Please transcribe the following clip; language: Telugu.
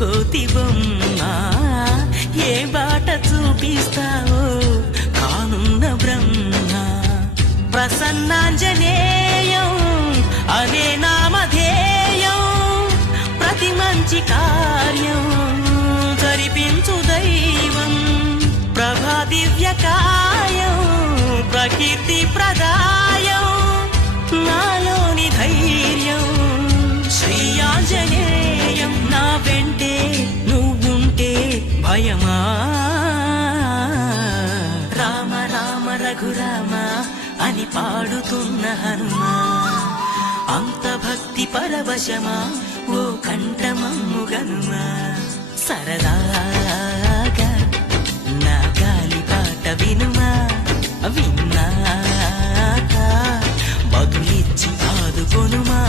కోతి బొమ్మ ఏ బాట చూపిస్తావో కానున్న బ్రహ్మ. ప్రసన్నాంజనేయం అనే నామధేయం ప్రతి మంచి కార్యం జరిపించు దైవం. ప్రభా దివ్యకాయం ప్రకీర్తి ప్రదాయం నాలోని ధైర్యం శ్రీ ఆంజనేయం. నా వెంటే నువ్వుంటే భయమా? రామ రామ రఘురామ అని పాడుతున్న హనుమా అంత భక్తి పరవశమా ఓ కంఠమమ్ము గనుమా. సరదాగా నా గాలి పాట వినుమా, విన్నాక బదులిచ్చి ఆదుకొనుమా.